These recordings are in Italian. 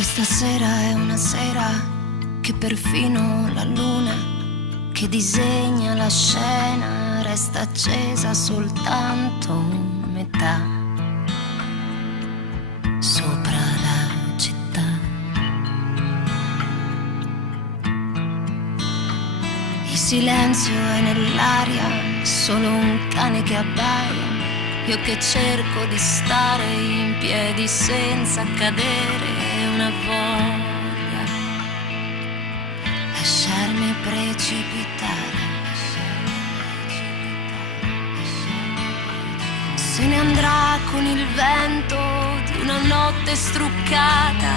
Questa sera è una sera che perfino la luna che disegna la scena resta accesa soltanto metà sopra la città. Il silenzio è nell'aria, solo un cane che abbaia. Io che cerco di stare in piedi senza cadere, una voglia lasciarmi precipitare. Se ne andrà con il vento di una notte struccata,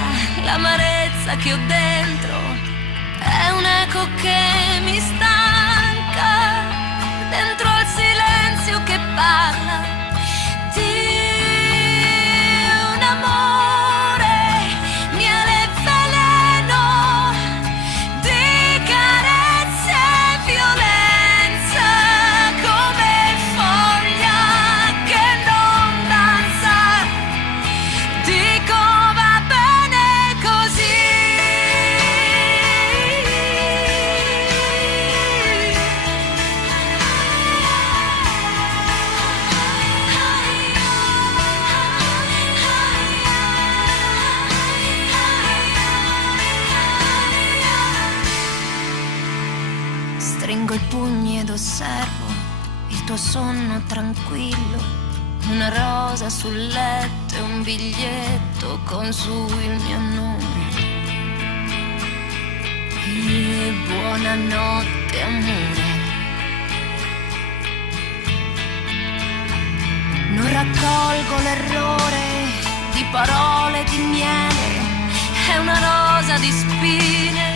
l'amarezza che ho dentro è un'eco che mi stanca, dentro al silenzio che parla di un amore, miele e veleno, di carezze e violenza, come foglia che non danza. Dico va bene così. Stringo i pugni ed osservo il tuo sonno tranquillo, una rosa sul letto e un biglietto con su il mio nome. E buonanotte amore. Non raccolgo l'errore di parole di miele, è una rosa di spine